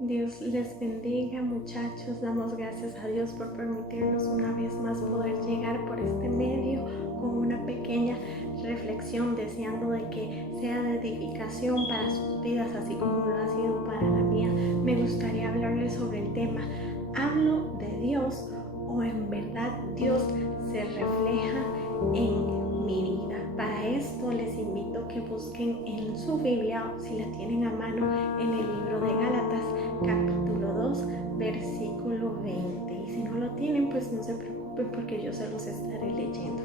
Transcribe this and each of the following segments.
Dios les bendiga, muchachos. Damos gracias a Dios por permitirnos una vez más poder llegar por este medio con una pequeña reflexión, deseando de que sea de edificación para sus vidas, así como lo ha sido para la mía. Me gustaría hablarles sobre el tema: ¿hablo de Dios o en verdad Dios se refleja en mi vida? Para esto les invito a que busquen en su Biblia, o si la tienen a mano, en el libro de Gálatas, capítulo 2, versículo 20. Y si no lo tienen, pues no se preocupen, porque yo se los estaré leyendo.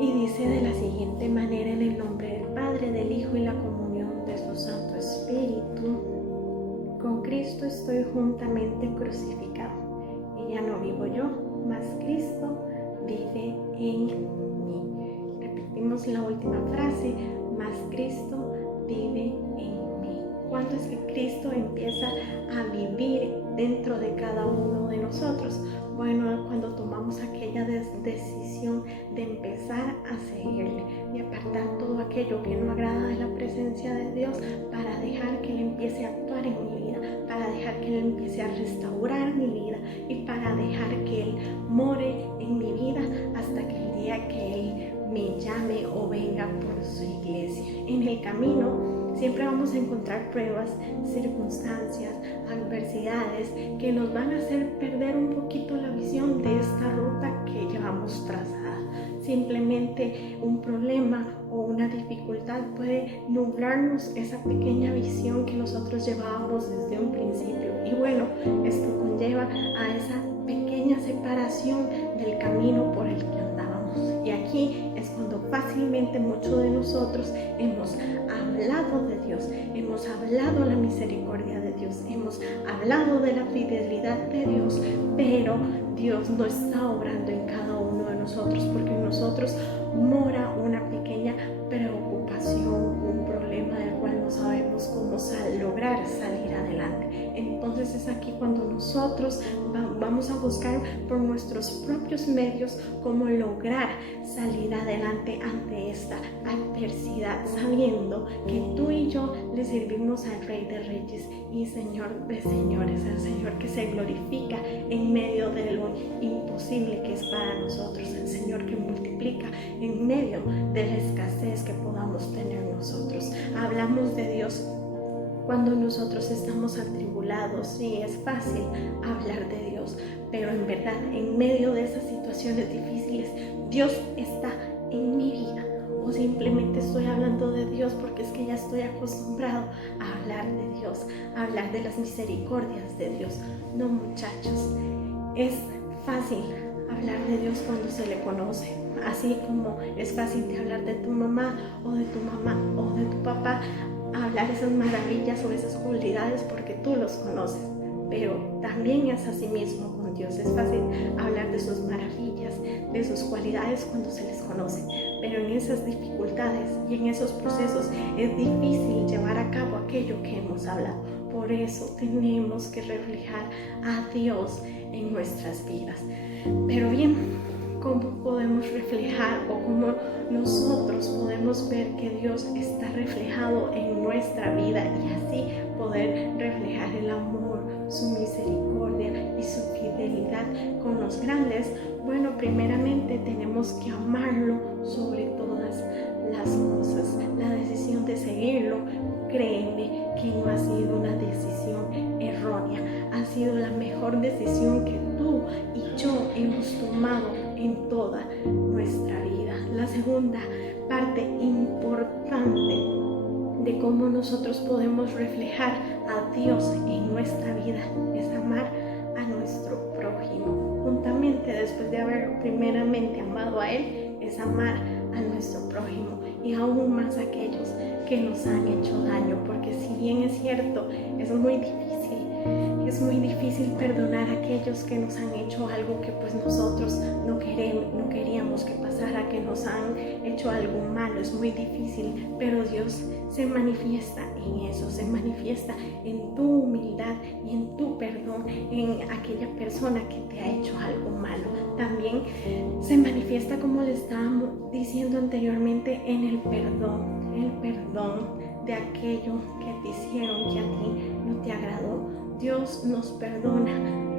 Y dice de la siguiente manera: en el nombre del Padre, del Hijo y la comunión de su Santo Espíritu, con Cristo estoy juntamente crucificado. Y ya no vivo yo, mas Cristo vive en mí. Repetimos la última frase: mas Cristo vive en mí. ¿Cuándo es que Cristo empieza a vivir dentro de cada uno de nosotros? Bueno, cuando tomamos aquella decisión de empezar a seguirle, de apartar todo aquello que no agrada de la presencia de Dios, para dejar que Él empiece a actuar en mi vida, para dejar que Él empiece a restaurar mi vida y para dejar que Él more en mi vida hasta que el día que Él me llame o venga por su iglesia. En el camino siempre vamos a encontrar pruebas, circunstancias, adversidades que nos van a hacer perder un poquito la visión de esta ruta que llevamos trazada. Simplemente un problema o una dificultad puede nublarnos esa pequeña visión que nosotros llevábamos desde un principio. Y bueno, esto conlleva a esa pequeña separación del camino por el que andábamos. Y aquí es cuando fácilmente muchos de nosotros hemos hablado de Dios, hemos hablado la misericordia de Dios, hemos hablado de la fidelidad de Dios, pero Dios no está obrando en cada uno de nosotros, porque en nosotros mora una pequeña preocupación, un problema del cual no sabemos cómo lograr salir adelante. Entonces es aquí cuando nosotros vamos a buscar por nuestros propios medios cómo lograr salir adelante ante esta adversidad, sabiendo que tú y yo le servimos al Rey de Reyes y Señor de Señores, el Señor que se glorifica en medio de lo imposible que es para nosotros, el Señor que multiplica en medio de la escasez que podamos tener nosotros. Hablamos de Dios cuando nosotros estamos atribulados. Sí, es fácil hablar de Dios, pero en verdad, en medio de esas situaciones difíciles, Dios está en mi vida. O simplemente estoy hablando de Dios porque es que ya estoy acostumbrado a hablar de Dios, a hablar de las misericordias de Dios. No, muchachos, es fácil hablar de Dios cuando se le conoce, así como es fácil de hablar de tu mamá o de tu papá, hablar esas maravillas o esas cualidades porque tú los conoces. Pero también es así mismo con Dios. Es fácil hablar de sus maravillas, de sus cualidades cuando se les conoce, pero en esas dificultades y en esos procesos es difícil llevar a cabo aquello que hemos hablado. Por eso tenemos que reflejar a Dios en nuestras vidas. Pero bien, ¿cómo podemos reflejar o cómo nosotros podemos ver que Dios está reflejado en nuestra vida y así poder reflejar el amor, su misericordia y su fidelidad con los grandes? Bueno, primeramente tenemos que amarlo sobre todas las cosas. La decisión de seguirlo, créeme que no ha sido una decisión errónea, ha sido la mejor decisión que tú y yo hemos tomado en toda nuestra vida. La segunda parte importante de cómo nosotros podemos reflejar a Dios en nuestra vida es amar a nuestro prójimo. Juntamente, después de haber primeramente amado a Él, es amar a nuestro prójimo, y aún más a aquellos que nos han hecho daño, porque si bien es cierto, es muy difícil perdonar a aquellos que nos han hecho algo que pues nosotros no queríamos que pasara, que nos han hecho algo malo. Es muy difícil, pero Dios se manifiesta en eso, se manifiesta en tu humildad y en tu perdón, en aquella persona que te ha hecho algo malo. También se manifiesta, como le estábamos diciendo anteriormente, en el perdón de aquello que te hicieron, que a ti no te agradó. Dios nos perdona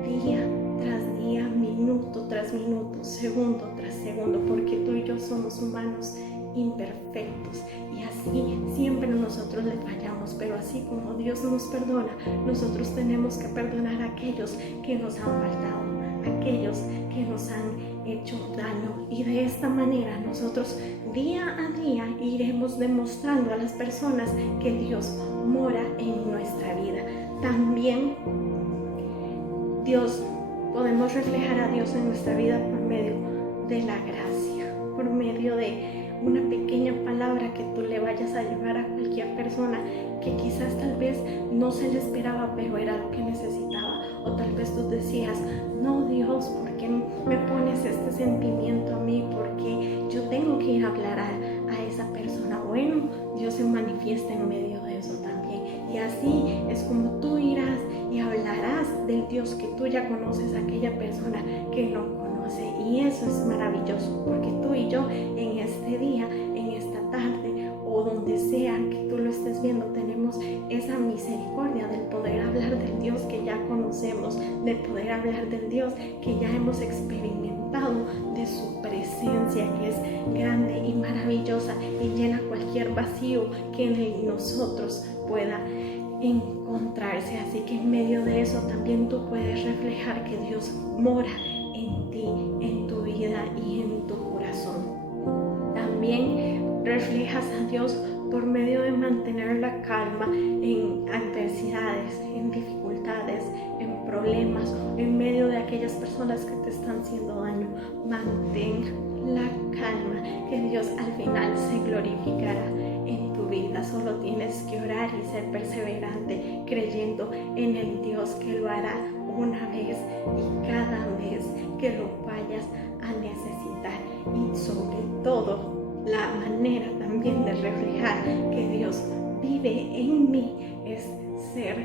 día tras día, minuto tras minuto, segundo tras segundo, porque tú y yo somos humanos imperfectos y así siempre nosotros le fallamos, pero así como Dios nos perdona, nosotros tenemos que perdonar a aquellos que nos han faltado, aquellos que nos han hecho daño, y de esta manera nosotros día a día iremos demostrando a las personas que Dios mora en nuestra vida. También podemos reflejar a Dios en nuestra vida por medio de la gracia, por medio de una pequeña palabra que tú le vayas a llevar a cualquier persona que quizás tal vez no se le esperaba, pero era lo que necesitaba. O tal vez tú decías, no, Dios, ¿por qué me pones este sentimiento a mí? Porque yo tengo que ir a hablar a esa persona. Bueno, Dios se manifiesta en medio de eso también. Y así es como tú irás y hablarás del Dios que tú ya conoces a aquella persona que no conoce. Y eso es maravilloso, porque tú y yo en este día, en esta tarde o donde sea que tú lo estés viendo, tenemos esa misericordia del poder hablar del Dios que ya conocemos, del poder hablar del Dios que ya hemos experimentado, de su presencia que es grande y maravillosa y llena cualquier vacío que en nosotros pueda encontrarse. Así que en medio de eso también tú puedes reflejar que Dios mora en ti, en tu vida y en tu corazón. También reflejas a Dios por medio de mantener la calma en adversidades, en dificultades, en problemas, en medio de aquellas personas que te están haciendo daño. Mantén la calma, que Dios al final se glorificará en tu vida. Solo tienes que orar y ser perseverante, creyendo en el Dios que lo hará una vez y cada vez que lo vayas a necesitar. Y sobre todo, la manera también de reflejar que Dios vive en mí es ser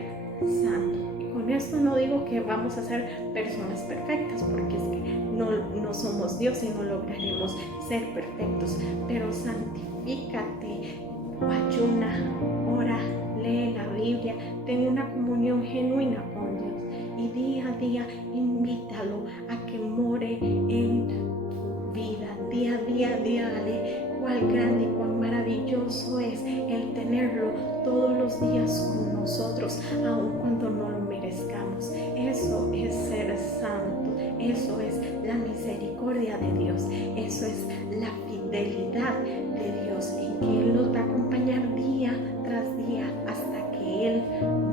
santo. Y con esto no digo que vamos a ser personas perfectas, porque es que no somos Dios y no lograremos ser perfectos, pero santifícate, ayuna, ora, lee la Biblia, ten una comunión genuina con Dios y día a día invítalo a que more en tu vida. Día a día dígale cuán grande y cuán maravilloso es el tenerlo todos los días con nosotros, aun cuando no lo merezcamos. Eso es ser santo, eso es la misericordia de Dios, eso es la fidelidad de Dios, en que Él nos va a acompañar día tras día hasta que Él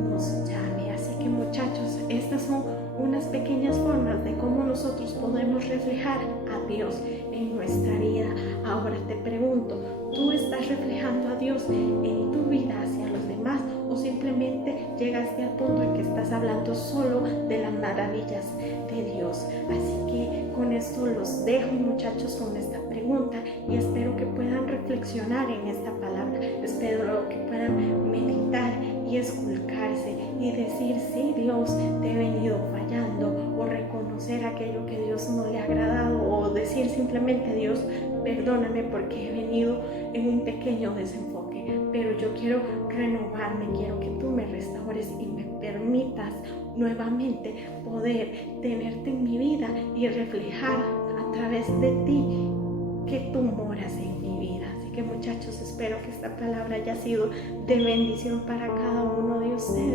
nos llame. Así que muchachos, estas son unas pequeñas formas de cómo nosotros podemos reflejar a Dios en nuestra vida. Ahora te pregunto, ¿tú estás reflejando a Dios en tu vida hacia los demás o simplemente llegaste al punto en que estás hablando solo de las maravillas de Dios? Así que con esto los dejo, muchachos, con esta pregunta y espero que puedan reflexionar en esta palabra. Espero que puedan meditar y esculcarse y decir, sí, Dios, te he venido fallando, o reconocer aquello que Dios no le ha agradado, o decir simplemente, Dios, perdóname porque he venido en un pequeño desenfoque, pero yo quiero renovarme, quiero que tú me restaures y me permitas nuevamente poder tenerte en mi vida y reflejar a través de ti que tú moras en mi vida. Así que muchachos, espero que esta palabra haya sido de bendición para cada uno de ustedes.